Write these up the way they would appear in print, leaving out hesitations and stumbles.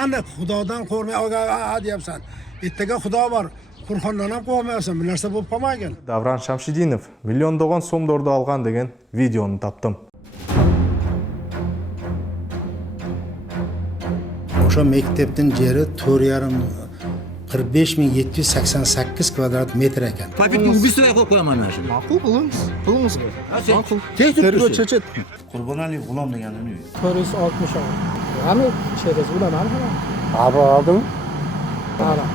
aniq Xudodan qo'rqmay deyapsan. Ertaga Xudo bor. Qur'ondan ham qo'rqmaysan. Bu narsa bo'lib qolmagan. Davron Shamshidinov milliondogan so'mdorni olgan degan videoni topdim. O'sha maktabdan jeri 4,5,788 kvadrat metr ekan. Papitni ubistoya qo'yib qo'yaman men shuni. Ma'qul qilamiz. Ma'qul. Tekshirib Chechet. Qurbonali G'ulom deganini. 460. Qani she'ringiz bilaman ha? Abi aldım. Ara.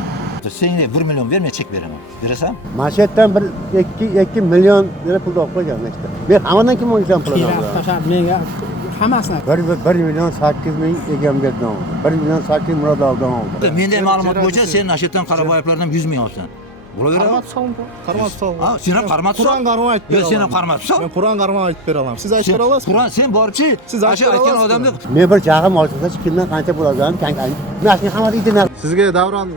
Senga 1 million bermay chek beraman. Berasan? Maşetten 2 milyon lira pul da koyacağım işte. Ben hamadan kim olacağım pulunu aldım? Menga hammasini 1 milyon 8 bin egam berdim. 1 milyon 8 murod aldım. Menda ma'lumot bo'yicha sen Nashetdan Qaraboyevlardan 100 ming olsan. Bo'laveradi. qarmat sol. Ha, sen ham qarmat sol. Qur'on qarma aytib Yo, bera sen ham olaman. qarmat sol. Men Qur'on qarma aytib bera olaman. Siz aytib bera olasizmi? Qur'on sen borchi, Siz aytib Asha bera aytgan olasizmi? odamni Men bir jag'im olsa kimdan qancha pul olgan kanka. Nashin hamma deydi. Sizga Davron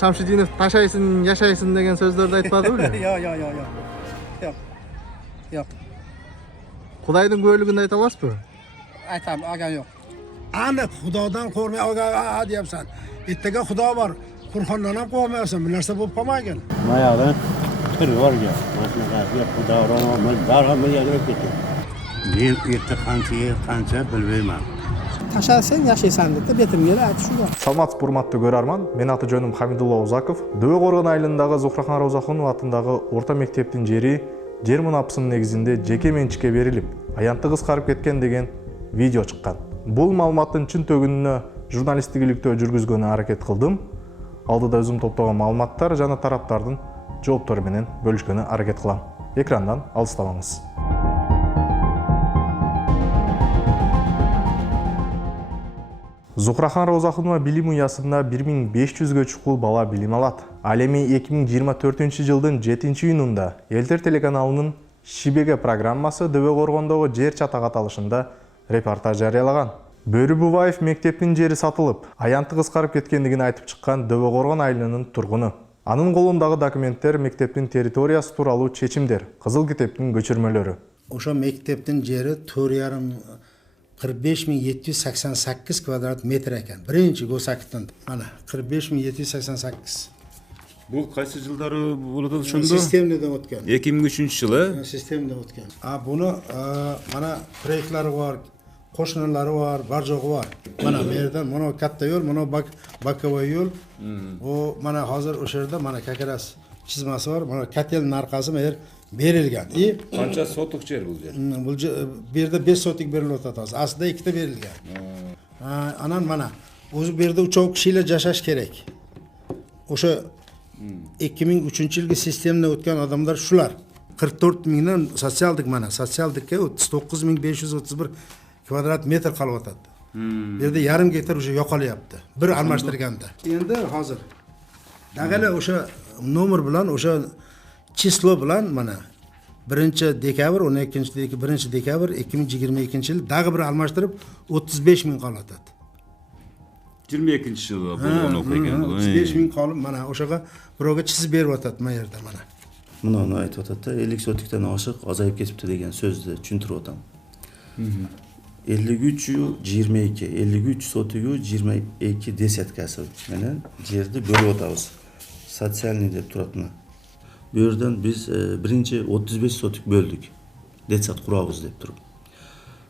Shamshidinov tashaysin, yashaysin degan so'zlarni aytmadi-ku? Yo'q. Xudoning go'yligini ayta olasizmi? Aytaman, olgan yo'q. Aniq Xudodan qo'rqmay deyapsan. Ertaga Xudo bor. Qur'ondan ham qo'rqmaysan. Bu narsa bo'lib qolmagan. Mayalın tır var ya. Başına karşı bu davranma. Davran bir yerine gitti. Men erta qancha bilmayman. Tashasang yashaysan deb betimga aytish shu. Саламат урматтуу көрөрман, мен аты жөнүм Хамидулла Узаков. Дөбө Коргон айылындагы Зухрахан Раузахунова атындагы орто мектептин жери жер мунапсынын негизинде жеке менчикке берилип, аянты кыскарып кеткен деген видео чыккан. Бул маалыматтын чын төгүнүнө журналисттиктөө жүргүзгөнгө аракет кылдым. Алдыда өзүм топтогон маалыматтар жана тараптардын жооптору менен бөлүшкөнгө аракет кылам. Экрандан алыстабаңыз. Зухрахан Раузахунова билим уясында 1500гө чукул бала билим алат. Ал эми 2024-жылдын 7-июнунда Элтер телеканалынын Шибеге программасы Дөбө Коргондогу жер чатак аталышында репортаж жарыялаган. Бөрү Бубаев мектептин жери сатылып, аянты кыскарып кеткендигин айтып чыккан Дөбө Коргон айылынын тургуну. Анын колундагы документтер мектептин территориясы тууралуу чечимдер, кызыл китептин көчүрмөлөрү. O'sha maktabning jeri 4,45,788 kvadrat metr ekan. Birinchi Go'sakitdan. Mana 45,788. Bu qaysi yıldары bo'ladi o'shanda? Sistemadan o'tgan. 2003-yılı. Sistemadan o'tgan. Buni mana proyektlari bor, qo'shnilari bor, barjog'i bor. Mana bu yerdan mana katta yo'l, mana bokovoy yo'l. O mana hozir o'sha yerda mana kakaras chizmasi bor. Mana katelning orqasi bu yer berilgan. Qancha sotik yer bu yer? Bu yerda 5 sotik berilyapti hozir. Aslida 2 ta berilgan. Anan mana o'zi bu yerda 3 kishilar yashash kerak. O'sha 2003-yilgi sistemadan o'tgan odamlar shular. 44 mingdan sotsialdik mana. Sotsialdikka 39,531 kvadrat metr qolyapti. Bu yerda yarim gektar o'sha yo'qolyapti. Bir almashtirganda. Endi hozir dag'ala o'sha nomer bilan o'sha chislo bilan mana 1-dekabr 1-dekabr 2022-yil dag'i bir almashtirib 35 ming qolyapti. 22-yılı bo'lgan o'qigan. 35 ming qolib mana o'shaga birovga chizib beryapti mana yerda mana. Buni aytyapti, 50 sotikdan oshiq ozayib ketibdi degan so'zni tushuntirib o'taman. 53 sotigu 22 desetkasi bilan yerni bo'lib o'tamiz. Sotsialniy deb turibdi. Bu yerdan biz birinchi 35 sotik böldük. Detsat quramiz deb turib.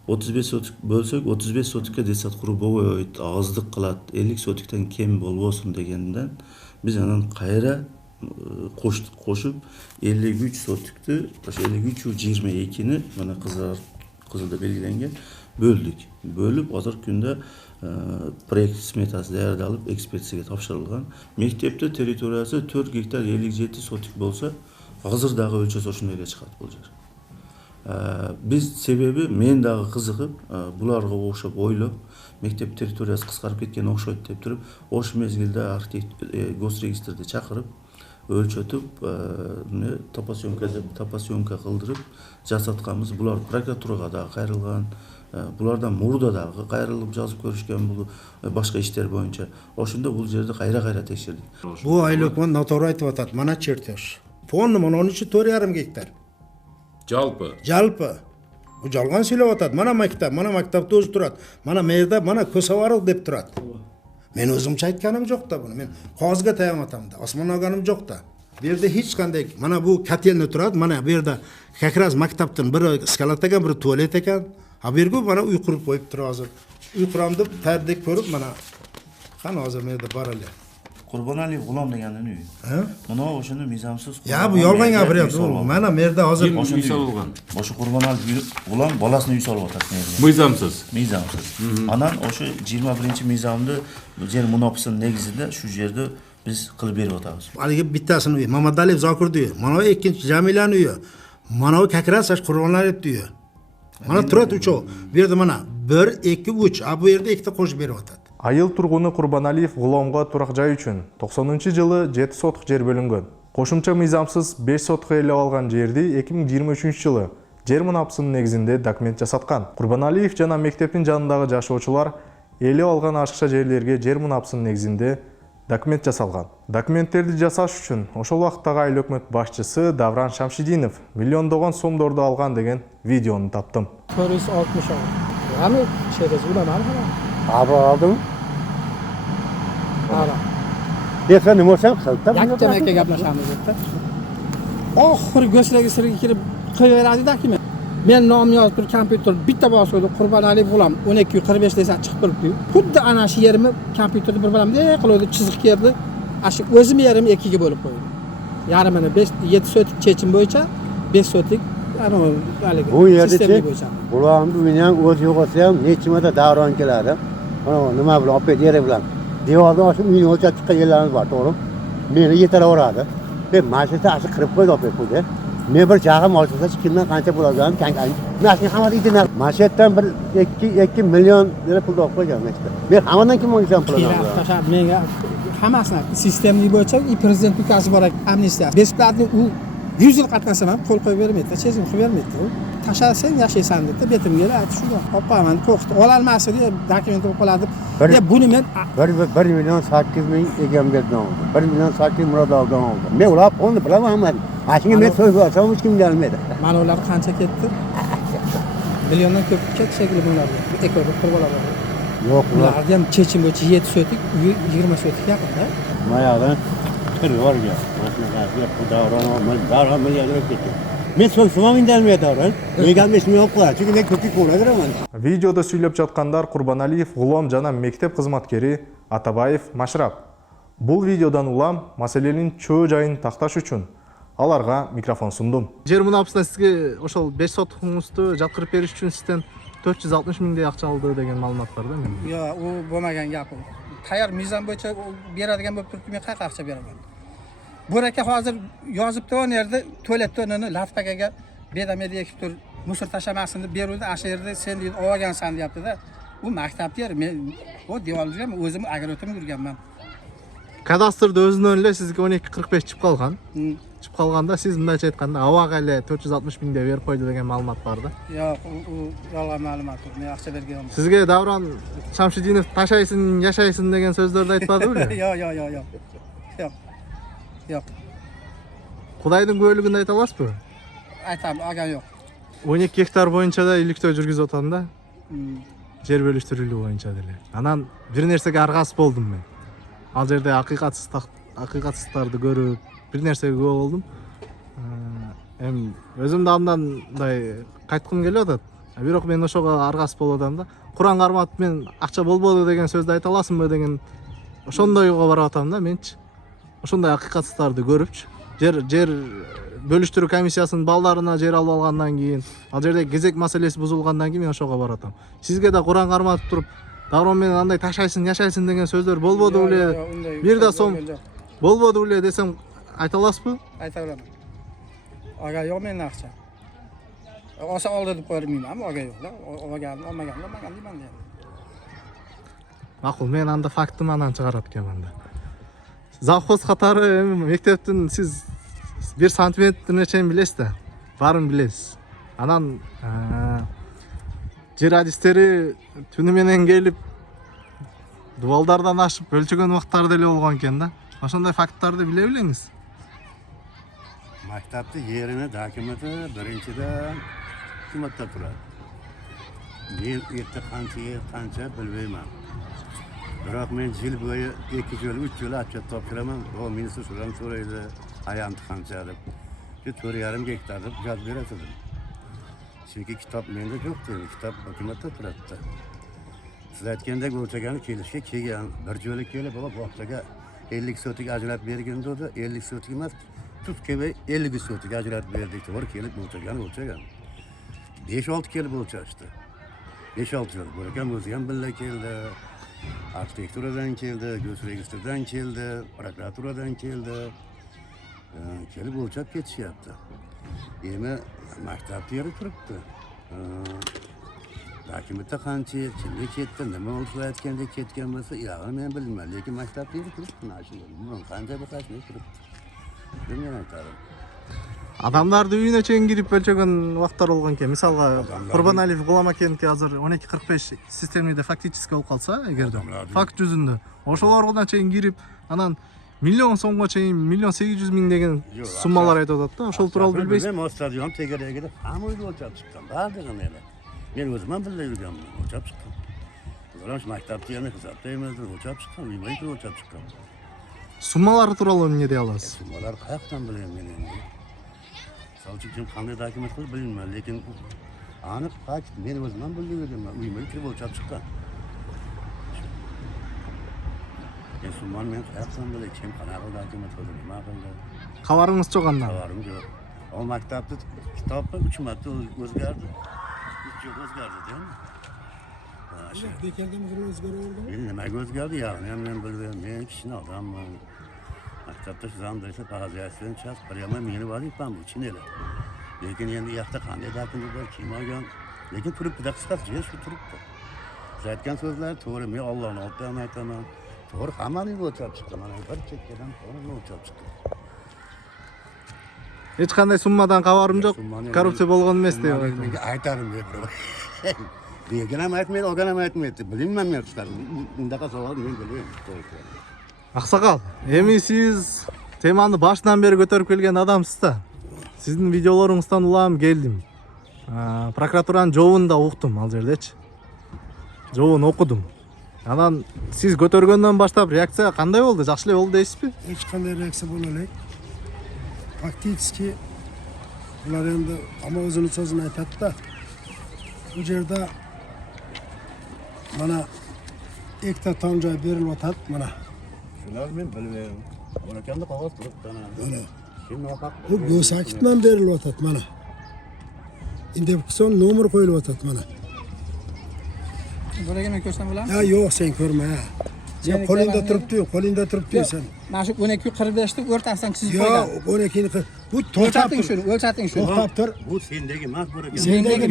35 sotik bölsek 35 sotikka detsat qurib bo'lmaydi, ozdiq qiladi. 50 sotikdan kam bo'lsin degandan biz anan qayra qo'shib 53 sotikni, o'sha 53 u 22 ni mana qizilda belgilangan böldük. Bölüp hozir kunda proyekt smetasi tayyorlanib ekspertizaga topshirilgan. Mektepte territoriyasi 4 gektar 57 sotik bo'lsa, hozirdagi o'lchasi shunga chiqadi bu yer. Biz sebebi men dag'i qiziqib, bularga o'xshab o'ylab, mektep territoriyasi qisqarib ketgan o'xshaydi deb turib, o'sha mezgilda arxitekt Gosregistrda chaqirib, o'lchatib, toposyomka qildirib jasatqamiz. Bular prokuraturaga da qayrilgan, bulardan murdadagi qayrilib yozib ko'rishgan bu boshqa ishlar bo'yicha. O'shunda bu yerda qayra tekshirdik. Bu aylokman noto'g'ri aytyapti. Mana chertyosh. Fonni mana 13,5 gektar. Jalpi. Bu jalg'on so'ylayapti. Mana maktabda o'zi turadi. Mana yerda mana Ko'savarov deb turadi. Men o'zimcha aytganim yo'q-da buni. Men qog'ozga tayomatamda, osmon olganim yo'q-da. Bu yerda hech qanday mana bu kotelni turadi. Mana bu yerda kakraz maktabdan biri skalat ekan, biri tualet ekan. Ha bu yerga mana uy qurib qo'yibdi hozir. Uy quram deb pardek ko'rib mana qani hozir men yerda borali. Qurbonaliyev G'ulom deganning uyi. Ha? Mana o'shani mizamsiz. Ya bu yolg'on gapiryapti. Mana bu yerda hozir Uy solgan. O'sha Qurbonaliyev G'ulom bolasini uy solib o'tadi. Mizamsiz. Mizamsiz. Anan o'sha 21-mizamni yer munofisini negizida shu yerda biz qilib berib o'tamiz. haligi bittasini uyi, Mamadaliyev Zokirni uyi, mana bu ikkinchi Jamilaning uyi. Mana bu kakras Qurbonaliyevning uyi. Mana turadi uchov. Bu yerda mana 1 2 3, a bu yerda ikkita qo'shib berib o'tadi. Айыл тургуну Курбаналиев Гуломго турак жай үчүн 90-жылы 7 сотук жер бөлүнгөн. Кошумча мыйзамсыз 5 сотукка ээлеп алган жерди 2023-жылы жер мунапсынын негизинде документ жасаткан. Курбаналиев жана мектептин жанындагы жашоочулар ээлеп алган ашыкча жерлерге жер мунапсынын негизинде документ жасалган. Документтерди жасаш үчүн ошол убактагы айыл өкмөт башчысы Давран Шамшидинов миллиондогон сомдорду алган деген видеону таптым. 460 ol. Qani chekiz ulamani ham. Abro oldim. Ara. Desa nima bo'lsam qildim. Yakkam aka gaplashamiz debdi. Oxiri go'shtlarga sirga kirib qo'yaveradi-da kim. Men nomni yozib turib kompyuter bitta bosuvdi Qurbonaliyev G'ulom 12:45 desa chiqib turibdi. Xuddi ana shu yerimni kompyuterda bir bilamda qiluvdi, chiziq keldi. Ashi o'zim yerim 2 ga bo'lib qo'ydim. Yarmini 7 sotik chechim bo'yicha 5 sotik ana haligi Bu yerda bo'yicha. G'ulomni uydan o'z yo'qotsa ham nechimada davron keladi. Mana nima bilan olib yeri bilan. Devordan oshib uyni o'lchab chiqqan yerlarimiz bor, to'g'ri? Meni yetaraveradi. Men mashina ashi qirib qo'ydi olib qo'ydi. Men bir jag'im olsa kimdan qancha pul olgan, mashina hamma deydi. Mashindan bir 2 million lira pul olib qo'ygan mashina. Men hammadan kim olgan pulni oldim? Menga hammasini sistemli bo'yicha prezident ukasi bor ekan, amnistiya. Besplatni u 100 yil qatnasam ham qo'l qo'yib bermaydi, chezim qilib bermaydi. Tashlasang yashaysan deb betimga aytdi shunga. Opaman to'xta, ololmasa deb dokument bo'lib qoladi. Deb buni men 1 million 800 ming egam berdim oldim. 1 million 800 Murodovdan oldim. Men ular pulni bilaman. Mashinaga men so'yib olsam hech kim gelmedi. mana ular qancha ketdi? Milliondan ko'p ketdi shekilli bunlar. Ekoda qurbolar. Yo'q, Ularga ham chechim bo'yicha 7 sotik, 20 sotik yaqinda. Mayaqdan bir varga. Mashinaga bu davron olmay, davron milliarder ketdi. Men so'ysam ham indanmaydi davron. Men gelmesimi yo'q qo'yadi. Chunki men ko'pik qo'yadiraman. Видеода сүйлөп жаткандар Курбаналиев Гулом жана мектеп кызматкери Атабаев Машрап. Бул видеодан улам маселенин чөө жайын такташ үчүн аларга микрофон сундум. Жер мунапсына сизге ошол 5 сотугуңузду жаткырып бериш үчүн сизден 460 миңдей акча алды деген маалымат бар да мен. Yo'q, u bo'lmagan gap u. Tayyor mizon bo'yicha beradigan bo'lib turibdi, men qayerga akcha beraman? Bu aka hozir yozibdi o yerda tualet o'rnini latpagaga bedamedi ekib tur, musor tashlamasin deb beruvdi. O'sha yerda sen deydi olgansan deyapti-da. U maktab yer, men o devorga o'zim agrotom yurganman. Kadastrda o'zidan эле sizga 12:45 chiqib qolgan. Chiqib qolganda siz bunday aytganda avaga эле 460 ming deb berib qo'ydi degan ma'lumot borda. Yo'q, u yolg'on ma'lumot. Men akcha berganim. Sizga Davron Shamshidinov tashaysin, yashaysin degan so'zlarni aytmadimi? Yo'q. Yo'q. Xudayning go'yligini ayta olasizmi? Aytam, olgan yo'q. 12 gektar bo'yicha da ilikto'y жүргизип отганда. Жер бөлүштүрүлүү боюнча деле. Анан бир нерсеге аргас болдум мен. Ал жерде акыйкатсыздарды көрүп, бир нерсеге көө болдум. Эми өзүм да андандай кайткым келип атат. Бирок мен ошого аргас болуп атам да. Куран карматып мен акча болбоду деген сөздү айта аласыңбы деген ошондойго барып атам да менчи. Ошондой акыйкатсыздарды көрүпчү. Жер бөлүштүрүү комиссиясынын балдарына жер алып алгандан кийин, ал жерде кезек маселеси бузулгандан кийин мен ошого баратам. Сизге да Куран карматып туруп, Даврон менен андай ташайсың, яшайсың деген сөздөр болбоду эле. Бир да сом болбоду эле десем айта аласызбы? Ayta olaman. Olgan yo'q men akcha. Olsa oldi deb qo'ymayman, olgan yo'q-da. Olmagan deyman da. Ma'qul, men anda faktni anan chiqarib kelman da. Zavxoz қатары мектептің сіз 1 сантиметріне чейін білесіз да, барын білесіз. Анан жер адистері түніменен келіп, дуалдардан ашып, өлчіген уақыттарды еле болған екен да. Ошондай факттарды біле білеңіз. Maktabda yerini dokumenti birinchidan hukumatda turadi. Men erta qancha yer qancha bilmayman. Biroq men yil bo'yi 2 yil 3 yil achchiq topshiraman. O meni shundan so'raydi, ayamni qancha deb. 4,5 gektar deb ijod berasiz. Chunki kitob menda yo'q-ku, kitob hukumatda turibdi. Siz aytgandek o'lchagani kelishga kelgan, bir joyga kelib, baba bog'chaga 50 sotik ajratib bergan dedi. 50 sotik emas, tutkaga 50 sotik ajratib berdik. To'g'ri kelib o'lchagan. 5-6 kelib o'lchashdi. 5-6 yil bo'lgan o'zi ham billa keldi. Arxitekturadan keldi, go'sh registrdan keldi, prokuraturadan keldi. Kelib o'lchab ketishyapti. Endi maktab yeri turibdi. Dokumentda qancha yil, kimga ketdi, nima o'tlayotganda ketgan bo'lsa, yog'ini men bilmayman, lekin maktab yeri turibdi, mana shu. Qancha bo'lsa turibdi. Bilmayman aytarim. Адамдарды үйүнө чейин кирип өлчөгөн убактар болгон экен. Мисалга Курбаналиев Гулам акеники азыр 12:45 системиде фактически болуп калса, эгерде факт жүзүндө ошолорго чейин кирип, анан миллион сомго чейин 1,800,000 деген суммалар айтып атат да. Ошол тууралуу билбейсизби? Мен стадион тегерегиде hamma uyda o'lchab chiqqan, bardığını ele. Men o'zim ham birga yurganman, o'lchab chiqqan. Ular maktabda yana xizmatdaymiz, o'lchab chiqqan, uyimda o'lchab chiqqan. Суммалары тууралуу эмне дей аласыз? Summalar qayerdan bilaman men endi? Savcı kim qanday dokument qilib bilmayman, lekin aniq fakt men o'zim ham birga yurganman, uyimga kirib o'lchab chiqqan. Summani men qayerdan bilay, kim qanaqa dokument qildi, nima qildi? Кабарыңыз жок андан. Xabarim yo'q. O maktabda kitobni 3 marta o'zgardi. 3 yil o'zgardi, deymi? Bekarda mizil o'zgaraverdi. Endi nimaga o'zgardi? Ya'ni men bilmayman. Men kishini odamman. Maktabda shu zamdaysa ba'ziyasin chas, prямо meni vazifam bu chinela. Lekin endi u yoqda qanday dokument bor, kim olgan? Lekin turibdi, qisqasi shu turibdi. Siz aytgan so'zlar to'g'ri, men Allohning oldidan aytaman. To'g'ri, hammani o'lchab chiqqan. Mana bir chekkadan to'g'ri o'lchab chiqqan. Эч кандай суммадан кабарым жок. Коррупция болгон эмес деп айтат. Menga aytarim deb. Bergan ham aytmaydi, olgan ham aytmaydi. Bilmayman men qisqasi. Bundaqa savol men bilmayman. Аксакал, эми сиз теманы башынан бери көтөрүп келген адамсыз да. Сиздин видеолоруңуздан улам келдим. Прокуратуранын жообун да уктум ал жердечи. Жообун окудум. Анан сиз көтөргөндөн баштап реакция кандай болду? Жакшы эле болду дейсизби? Hech qanday reaksiya bo'lmaydi. Faktiski ular endi ama o'zini so'zini aytadi-da. Bu yerda mana ikkita tom joy berilyotadi, mana. Shuni men bilmayman. Bunaqangi qog'oz turibdi ana. Mana. Kim nohaq? Bu bo'sakitdan berilyotadi, mana. Indepson nomer qo'yilyotadi, mana. Bo'lagan ko'rsam bo'ladimi? Ya yo'q, sen ko'rma. Sen qo'lingda turibdi, sen. Mana shu 12:45 ni o'rtasidan chizib Yo'q, qo'ygan. 12ni bu O'lchating shuni, o'lchating shuni. to'xtab tur. Bu sendagi emas, bu Mendagi,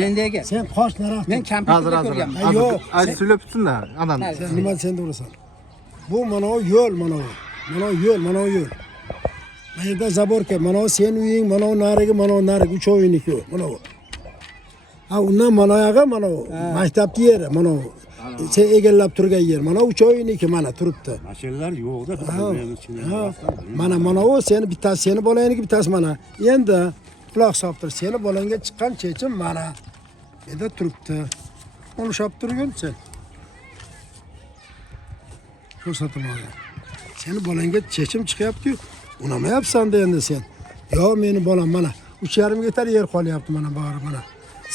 mendagi. Sen qosh naraq. Men kompyuterda ko'rganman. Yo'q. Ayt сөйлөп tutun da. Andan. Sen nima sen urasan? Bu mana o yo'l, mana o. Mana o yo'l, mana o yo'l. Mana yerda zaborka, mana o sen uying, mana o narigi, mana o narigi, uchoviniki, mana o. Ha, undan mana yoqqa, mana o. Maktabni yeri, mana o. Sen egallab turgan yer, mana uchoviniki, mana turibdi. Mashinalar yo'qda, Mana o seni bittasi seni bolangniki, bittasi mana. Endi quloq solib tur, seni bolangga chiqqan chechim mana. Endi turibdi. Olishab turgun sen. Ko'rsatmoqlar. Seni bolangga chechim chiqyapti-yu, unamayapsan-da endi sen. Yo, meni bolam mana 3,5 gektar yer qolyapti mana bari mana.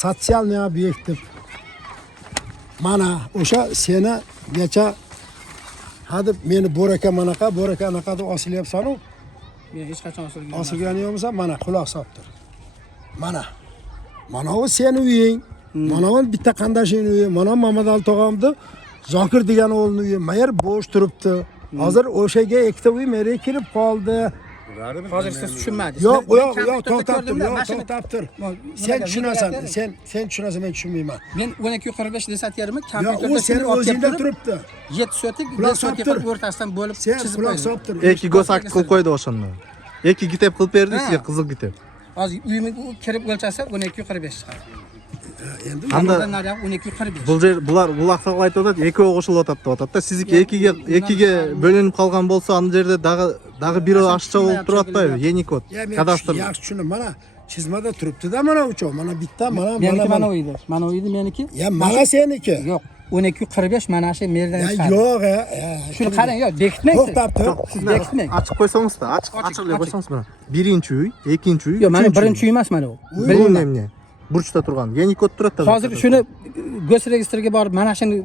Sotsialniy obyekt deb. Mana o'sha seni necha hadib meni boraka manaqa, boraka anaqa deb osilyapsan-u. Men hech qachon osilgan. Osilgani yo'qsa mana quloq solib tur. Mana. Mana o seni uying. Mana o bitta qandashing uyi, mana Mamadali tog'amni Zokir degan o'g'lining uyi, mayer bo'sh turibdi. Hozir o'shaga ikkita uy meriya kirib qoldi. Hozir siz tushunmadingiz. Yo'q, to'xtab tur. Sen tushunasan, sen tushunasan, men tushunmayman. Men 12:45 desatyerimi Yo'q, kompyuterda u seni o'zingda turibdi. 7 sotik, 5 sotik o'rtasidan bo'lib Sen chizib quloq qo'ydim. solib tur. Эки госак кылып койду ошондо. Эки китеп кылып берди сизге, кызыл китеп. Hozir uyimga kirib o'lchasa 12:45 chiqadi. Endi Анда 12:45. бул жер бул аксакал айтып атат, экөө кошулуп атат деп атат да. Сиздики экиге бөлүнүп калган болсо, ана жерде дагы бири ашча болуп туруп атпайбы? Еник код, кадастр. Yaxshi tushundim. Mana chizmada turibdi-da, mana uchov. Mana bitta, mana Meniki mana uydi. Mana uydi meniki. Ya mana seniki. Yo'q. 12.45 mana shu merdan Ya chiqadi. yo'q ya. Shuni qarang, yo'q, bekitmang. To'xtab tur. Siz bekitmang. Ochiq qo'ysangiz-da, ochiqlab qo'ysangiz mana. Birinchi uy, ikkinchi uy, Yo'q, mana uchinchi birinchi uy emas mana u. Bu Birinchi. nemne? Burchda turgan. Yangi kod turadi. Hozir shuni go's registriga borib mana shuni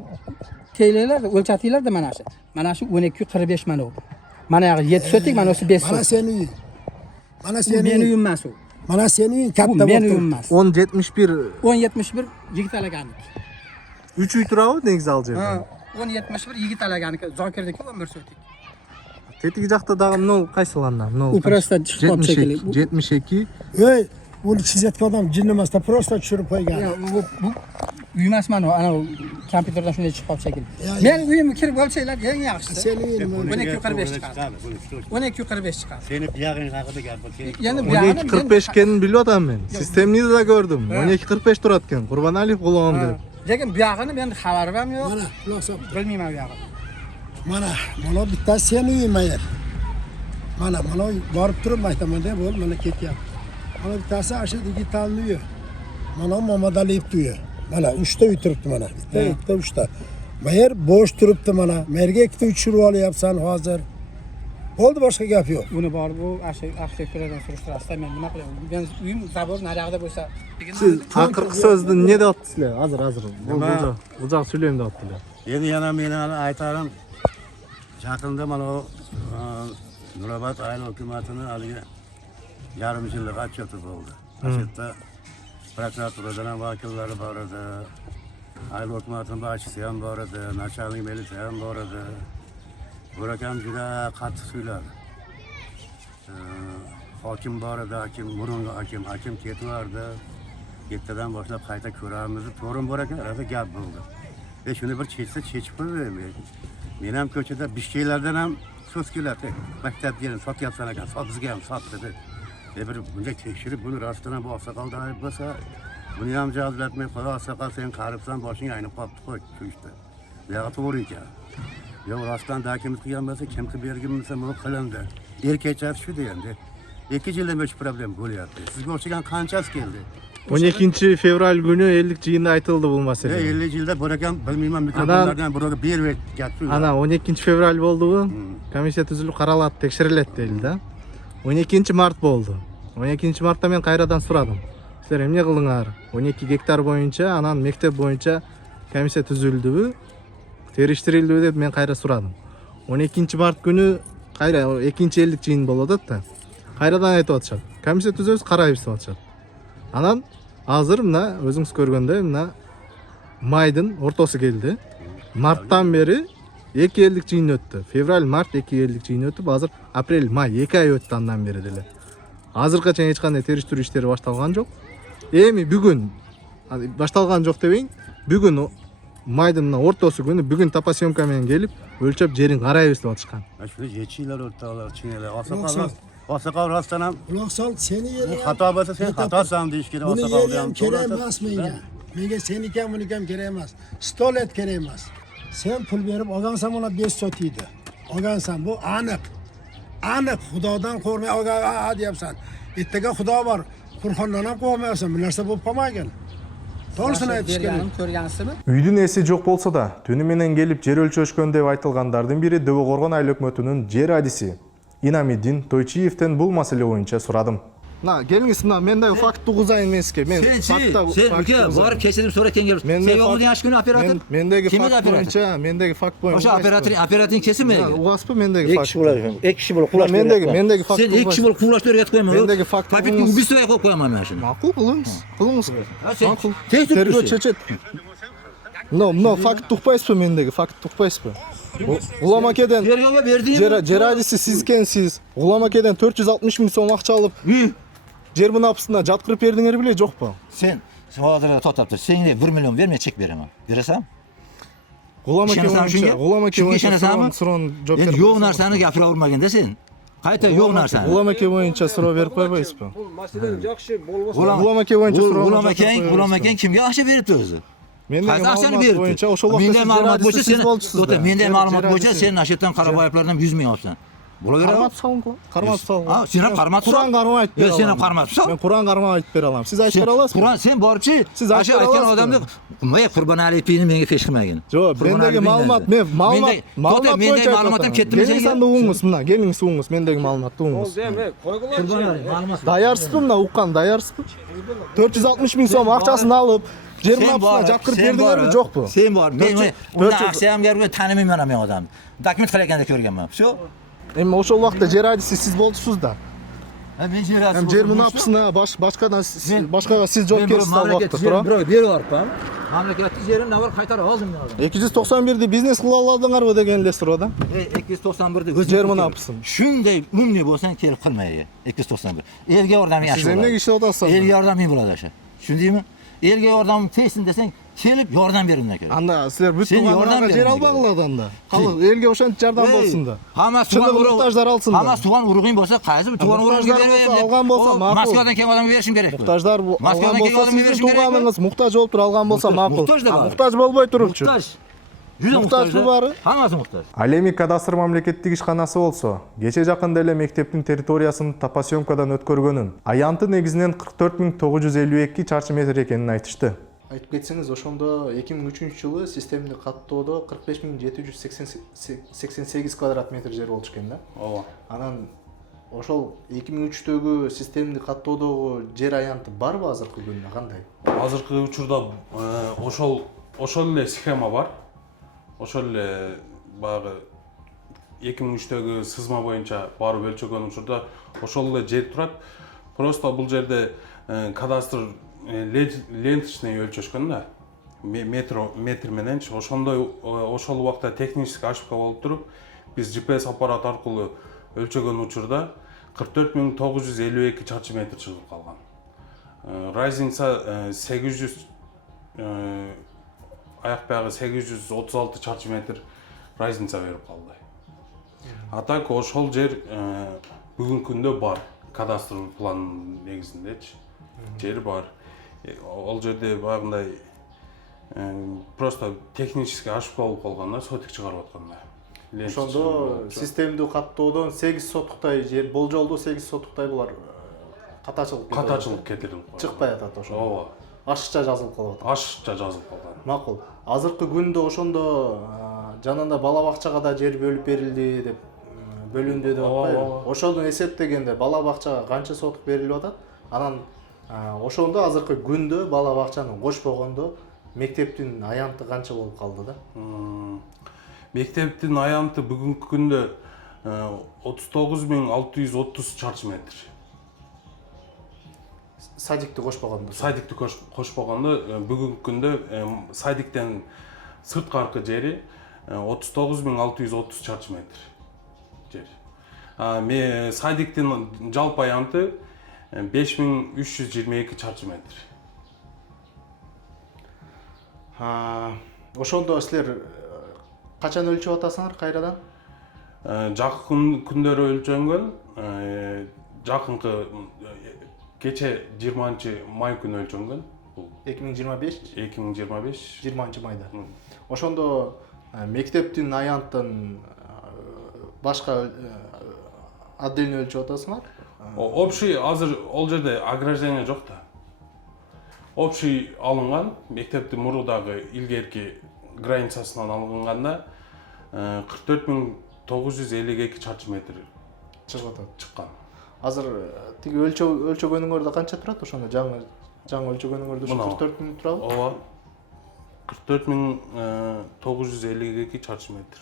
keylanglar, o'lchatinglar-da mana shu. Mana shu 12.45 mana u. Mana yog'i 7 sotik, mana shu 5 Mana sotik. sening uying. Mana Bu sening meni uying. uyim emas u. Mana sening uying Bu katta meni bo'lib uyim turibdi. emas. 1071 10.71 Yigitali akaniki. 3 uy turadi negizal yerda. Ha, 10.71 Yigitali akaniki. Zokirniki 11 sotik. Tetigi жақта дағы мынау қайсыланна? Мынау U просто chiqib qolib shekilli. 72. Ey, uni chizayotgan odam jin emasda, prosta tushirib qo'ygan. Bu uy emas mana ana kompyuterdan shunday chiqib qolib shekilli. Ya, Men uyimga kirib olsanglar eng yaxshisi. Sening uying nima? 12.45 chiqadi. 12.45 chiqadi. Seni buyog'ing haqida gapirsak. Endi bu yog'ini 12.45 ekanini bilyapman men. Sistemni da ko'rdim. 12.45 turadi ekan. Qurbonaliyev qo'lg'on deb. lekin bu yog'ini men xabarim ham yo'q. Mana, quloq sol. Bilmayman bu yog'ini. Mana bittasi sening uying mayer. Mana borib turib aytaman deb bo'l, mana ketyapti. Mana bittasi ashu digitalni uyi. Mana Mamadaliyevni uyi. Mana 3 ta uy turibdi mana. Bitta, ikkita, 3 ta. Mayer bo'sh turibdi mana. Mayerga 2 ta uy tushirib olyapsan hozir. Bo'ldi, boshqa gap yo'q. Uni borib u arxitekturdan surishtirasizlar. Men nima qilaman? Men uyim zabor naryoqda bo'lsa, Siz aqirq so'zni ne deyapsizlar? Hozir. Uzoq so'zlayman deyaptilar. Endi yana men aytarim. Yaqinda mana o Nurobod ayol hukumatini haligi yarim yillik отчети bo'ldi. O'sha yerda prokuraturadan ham vakillari bor edi. Ayol hukumatining boshchisi ham bor edi, начальник militsiya ham bor edi. Burakam juda qattiq so'yladi. Hokim bor edi, Murunga hokim ketvardi. Ertadan boshlab qayta ko'ramiz. To'g'ri bor ekan, arada gap bo'ldi. Shuni bir chechib qo'ymayman. Men ham ko'chada bishkeklardan ham so'z keladi. Maktabga sotyapsan ekan, bizga ham sot dedi. Bir bunday tekshirib, buni rostdan ham bu oqsoqoldan ayb bo'lsa, buni ham javoblatmay qo'ya, oqsoqol sen qaribsan, boshing aynib qolibdi qo'y shu ishda. Bu yoqqa to'g'ri ekan. Yo'q, rostdan dakimiz qilgan bo'lsa, kim qilib bergan bo'lsa, bu qilindi. Erkaklar shu deydi. 2 yildan beri problem bo'lyapti. Sizga o'xshagan qanchasi keldi? 12 fevral günü 50 yılında aytıldı bu mesele. 50 yilda bo'rakan bilmayman mikrofonlardan birovga berib gap shu. Ana 12 fevral bo'ldi bu. Komissiya tuzilib qaraladi, tekshiriladi deyildi. 12 mart bo'ldi. 12 martda men qayradan so'radim. Sizlar emne qildinglar? 12 gektar bo'yicha, anan mektep bo'yicha komissiya tuzildi bu. Terishtirildi deb men qayra so'radim. 12 mart kuni qayra ikinchi 50 yil bo'ladi-da. Qayradan aytib o'tishadi. Komissiya tuzilib qarayib o'tishadi. Anan hozir mana o'zingiz ko'rganda mana maydan o'rtasi keldi. Martdan beri 2 yillik jin o'tdi. Fevral, mart 2 yillik jin o'tib, hozir aprel, may 2 oy o'tdi andan beri dedilar. Hozirgacha hech qanday terishtiruv ishlari boshlangan yo'q. Bugun boshlangan yo'q debing, bugun maydan o'rtasi kuni bugun tapasyomka bilan kelib, o'lchab jerin qarayib o'tishgan. Shuni yechinglar o'rtoqlar, chinlar. Oqsoqol rostdan ham Quloq sol, seni bu yeri. xato bo'lsa sen xatosan deyish kerak. Buni Oqsoqolni ham ham kerak emas menga. Menga seniki ham buniki ham kerak emas. 100 let kerak emas. Sen pul berib olgansan mana 5 sotiydi. Olgansan bu aniq. Aniq Xudodan qo'rqmay olgan deyapsan. Ertaga Xudo bor. Qur'ondan ham qo'rqmayapsan. Bu narsa bo'lib qolmagan. To'g'risini aytish kerak. Ko'rgansizmi? Үйдүн эси жок болсо да, түнү менен келип жер өлчөшкөн деп айтылгандардын бири Дөбө Коргон айыл өкмөтүнүн жер адиси Инамиддин Тойчиевден бул маселе боюнча сурадым. Na gelingіз мына мендегі факт туғызайын мен сізге. Мен Sen ülke var kesilip sonra kendileri. Sen yok mu yaş günü operatör? Mendегі Kimin факт operatör? бойынша, mendегі факт бойынша. Oşa operatörün kesin mi? Uğaspı mendегі Ek факт. kişi bulacağım. Ek kişi bulup kulaş Mendегі факт. Sen ek kişi bulup kulaştırı et koyma. Mendегі факт. Kapitini bir sıraya koyamam ben şimdi. Maqul qilыңыз. Qilыңыз. Sen Maqul. tehdit Tergөө ediyorsun. чечет. Мынау факт тұқпайсыз ба мендегі факт тұқпайсыз ба? Уламакеден Tergöve verdiğin. жер адисі сіз екенсіз. Уламакеден 460 мың сом ақша алып, жер мынапсына жатқырып бердіңер біле жоқ па? Sen hazırda totaptır. Sen de 1 milyon vermeye çek veremem. Veresem? Уламаке бойынша, уламаке бойынша сұрауын жоп беріп. Yok narsani gapira urmagin desin. Qayta yok narsani. Уламаке бойынша сұрау беріп қойбайсыз ба? Ulamake бойынша Ulamake kimga ақша beripti o'zi? Mendегі Qayta ақшаны маалымат beripti. бойынша ошол Mende уақытта ma'lumot bo'yicha sen болчусуз да. mende ma'lumot bo'yicha sen Nashetdan Qaraboyevlardan 100 ming olsan. Bo'laveradi. Карматып салыңкы? Карматып салыңкы? Ha, sen ham qarmatib sol. Qur'on qarmab aytib bera Yo, sen ham olaman. qarmatib sol. Men Qur'on qarmab aytib bera olaman. Siz aytib Sen bera olasizmi? Qur'on sen borchi, Siz o'sha aytib aytgan olasizmi? odamni "Voy, Qurbonali peyni menga pesh qilmagin." Yo'q, mendagi ma'lumot, men ma'lumot mendagi ma'lumotdan ketdimi Keling senga? sanda o'g'ingiz, mana, keling o'g'ingiz, mendagi ma'lumotni o'g'ingiz. Qurbonali ma'lumot. Dayarsizmi mына uqqan, dayarsizmi? 460 ming so'm ақшасын alib, жерimni apsına жатqirib berdilarmi, yo'qmi? Sen bor. Men undan 400 aksiyamga tanimayman men odamni. Dokument qilganda ko'rganman. Shu. Endi o'sha vaqtda yer adisi siz bo'ldingiz-da. Men yer Hem жерimni apsına boshqadan boshqaga siz javobgarsiz vaqtda turib. Birov berib yuboribman. Mamlakatning yerini navbar qaytarib oldim men odam. 291'de biznes qila oladinglarmi deganlar da. 291'da o'zing. Yer mana apsın. Shunday umumniy bo'lsang kelib qilmaydi. 291. Elga yordaming yaxshi. Siz bo'ladi. nega ishlayapsiz? Elga yordaming bo'ladi o'sha. Tushundingmi? Elga yordam tegsin desang, kelib yordam ber undan ko'ra. Anda sizlar bütün Sen yordam yordam berin yer degan. albag'lardan da. Hali elga o'shancha yordam bo'lsin da. Hamma Shunda tuvan muhtojlar olsin da. Hamma tuvan urug'ing bo'lsa, qaysi tuvan urug'ingga Muhtojlar bermayman. bo'lsa, olgan bo'lsa ma'qul. Moskvadan kelgan odamga berishim kerak. Muhtojlar bu Moskvadan olgan kelgan bo'lsa odamga sizning berishim kerak. tug'aningiz muhtoj bo'lib turib olgan bo'lsa ma'qul. Muhtoj da bor. Muhtoj bo'lmay turibchi. Muhtoj. Juda Muhtoj muhtoj. bari. Hammasi muhtoj. Ал эми кадастр мамлекеттик ишканасы болсо, кече жакында эле мектептин территориясын топосъемкадан өткөргөнүн, аянты негизинен 44.952 чарчы метр экенин айтышты. Айтып кетсеңиз, ошондо 2003-жылы системдик каттоодо 45.788 квадрат метр жер болчу экен да. Ооба. Анан ошол 2003-төгү системдик каттоодогу жер аянты барбы азыркы күндө, кандай? Азыркы учурда ошол эле схема бар. Ошол эле баягы 2003-төгү сызма боюнча барып өлчөгөн учурда ошол эле жер турат. Просто бул жерде кадастр ленточный өлчөшкөн да. Метр мененчи ошол убакта технический ошибка болуп туруп, биз GPS аппарат аркылуу өлчөгөн учурда 44.952 чарчы метр чыгып калган. Разница 800 аяк баягы 836 чарчы метр разница берип калды. А так ошол жер бүгүнкү күндө бар. Кадастр план негизиндечи. Жер бар. Ол жерде багындай просто технический ошибка болуп калганда сотик чыгарып атканда. Ошондо системдик каттоодон 8 сотуктай жер болжолдуу 8 сотуктай булар катачылык кетирилип калган. чыкпай атат ошо. Ооба. Ашыкча жазылып калып атат. Ашыкча жазылып калган. Макул. Азыркы күндө ошондо жанында бала бакчага да жер бөлүп берилди деп бөлүндү деп атпайбы? Ошону эсептегенде бала бакчага канча сотук берилип атат? Анан ошондо азыркы күндө бала бакчаны кошпогондо мектептин аянты канча болуп калды да? Мектептин аянты бүгүнкү күндө 39.630 чарчы метр. Садикти кошпогондо. Садикти кошпогондо бүгүнкү күндө садиктен сырткаркы жери 39.630 чарчы метр жер. Садиктин жалпы аянты 5.322 чарчы метр. Ошондо силер качан өлчөп атасыңар кайрадан? Жакын күндөрү өлчөнгөн, жакынкы кече 20-май күнү өлчөнгөн. 2025? 2025. 20-майда. Ошондо мектептин аянтын башка отдельно өлчөп атасыңар? Общий азыр ол жерде ограждение жок да. Общий алынган, мектептин мурдагы илгерки границасынан алынганда 44.952 чарчы метр чыккан. Азыр тиги өлчөгөнүңөрдө канча турат? Ошондо жаңы өлчөгөнүңөрдө 44 миң турабы? Ооба. 44.952 чарчы метр.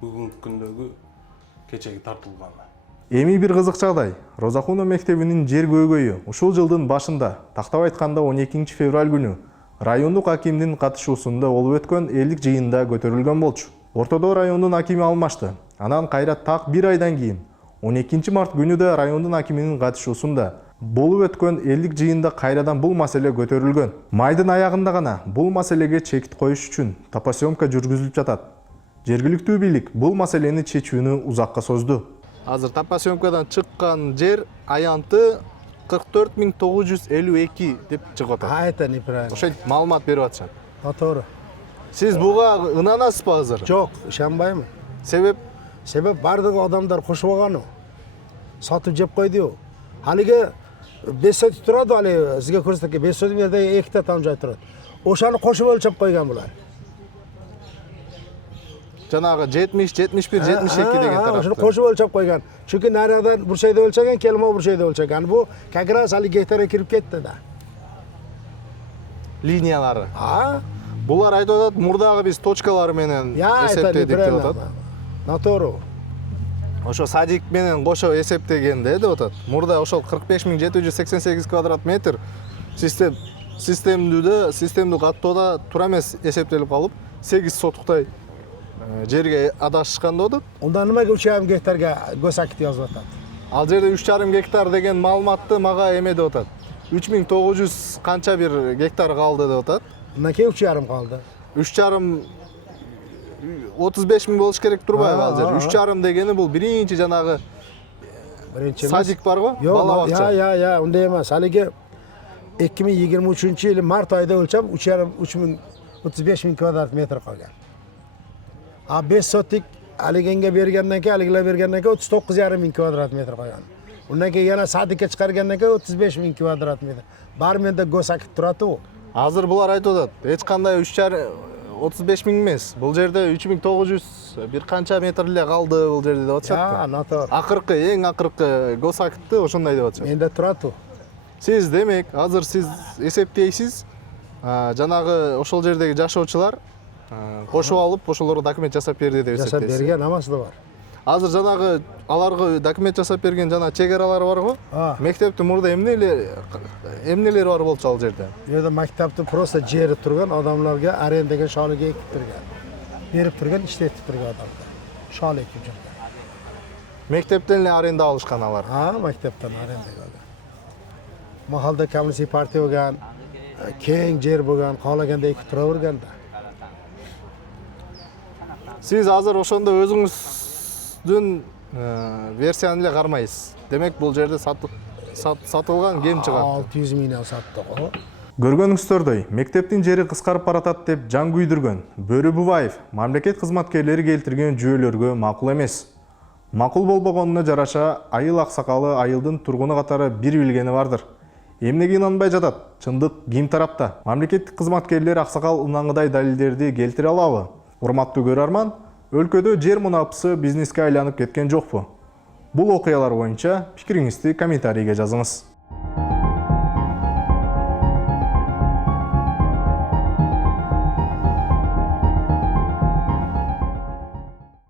Бүгүнкү күндөгү кечеги тартылган. Эми бир кызык жагдай. Розахуно мектебинин жер көйгөйү ушул жылдын башында, тактап айтканда 12 февраль күнү райондук акимдин катышуусунда болуп өткөн элдик жыйында көтөрүлгөн болчу. Ортодо райондун акими алмашты. Анан кайра так бир айдан кийин 12 март күнү да райондун акиминин катышуусунда болуп өткөн элдик жыйында кайрадан бул маселе көтөрүлгөн. Майдын аягында гана бул маселеге чекит коюш үчүн топосъемка жүргүзүлүп жатат. Жергиликтүү бийлик бул маселени чечүүнү узакка созду. Азыр топосъемкадан чыккан жер аянты 44.952 деп чыгып атат. Это неправильно. Ошентип маалымат берип атышат. Туура. Сиз буга ынанасызбы азыр? Жок, ишенбайм. Себеп бардығы адамдар қошып алғаны. Сатып жеп қойды о. Халігі 5 сотик тұрады, али сізге көрсетке 5 сотик жерде 2 та там жай тұрады. Ошаны қошып өлчеп қойған бұлар. Жанагы 70, 71, 72 деген тарапты. Ошаны қошып өлчеп қойған. Çünkü narиядан бір şeyde өлчеген, келме бір şeyde өлчеген. Bu как али гектарға кіріп кетті да. Линиялары. Булар айтып атат, мурдагы биз точкалары менен эсептедик деп атат. Натору. Ошо садик менен кошо эсептегенде деп атат. Мурда ошол 45.788 квадрат метр системдүү каттоодо туура эмес эсептелип калып, 8 сотуктай жерге адашышкан деп атат. Онда немеге 3,5 гектарга госакт жазып атат? Ал жерде 3,5 гектар деген маалыматты мага эме деп атат. 3900 канча бир гектар калды деп атат. Мынакей 3,5 қалды. 3,5 35 миң болуш керек турбайбы ал жер? 3,5 дегени бул биринчи жанагы садик барбы? Бала бакча. Я, ондай эмес. Алиге 2023-жылы март айда өлчөп 35 миң квадрат метр калган. А 5 сотик алигенге бергенден кийин, алигилер бергенден кийин 39,5 миң квадрат метр койгон. Ундан кийин yana садикке чыгарганден кийин 35 миң квадрат метр. Бар менде госакт турат о. Азыр булар айтып атат, эч кандай 35 миң эмес. Бул жерде 3900 бир канча метр эле калды бул жерде деп атышат. Натор. Акыркы, эң акыркы госактты ошондой деп атышат. Менде турат о. Сиз демек, азыр сиз эсептейсиз, жанагы ошол жердеги жашоочулар кошуп алып, ошолорго документ жасап берди деп эсептейсиз. Жасап берген, амасы да бар. Азыр жанагы аларга документ жасап берген жана чегаралар барбы? Мектептин мурда эмнелер бар болчу ал жерде? Жерде мектепти просто жери турган, адамларга арендаga шалыга экип турган. Берип турган, иштетип турган адамдар. Шал экип жүргөн. Мектептен эле аренда алышкан алар. Мектептен аренда алган. Махалда коммунистик партия болгон, кең жер болгон, каалаганда экип тура берген да. Сиз азыр ошондо өзүңүздүн версияны эле кармайсыз. Демек бул жерде сатылган кем чыгат. 600 миңнен саттык. Көргөнүңүздөрдөй, мектептин жери кыскарып баратат деп жан күйдүргөн Бөрү Бубаев мамлекет кызматкерлери келтирген жүйөлөргө макул эмес. Макул болбогонуна жараша айыл аксакалы айылдын тургуну катары бир билгени бардыр. Эмнеге инанбай жатат? Чындык ким тарапта? Мамлекеттик кызматкерлер аксакал унаңыдай далилдерди келтире алабы? Урматтуу көрөрман, өлкөдө жер мунапысы бизнеске айланып кеткен жокпу? Бул окуялар боюнча пикириңизди комментарийге жазыңыз.